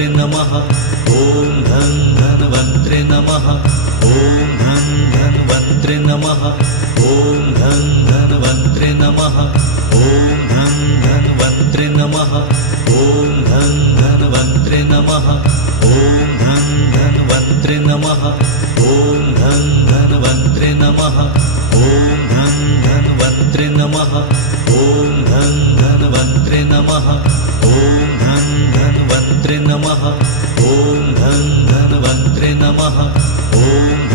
धन्वन्त्रे नमः ॐ धन्वन्त्रे नमः ॐ धन्वन्त्रे नमः ॐ धन्वन्त्रे नमः ॐ धन्वन्त्रे नमः ॐ धन्वन्त्रे नमः ॐ धन्वन्त्रे नमः ॐ धन्वन्त्रे नमः ॐ धन्वन्त्रे नमः ॐ धन्वन्त्रे नमः ॐ धन्वन्त्रे नमः ॐ धन्वन्त्रे नमः ॐ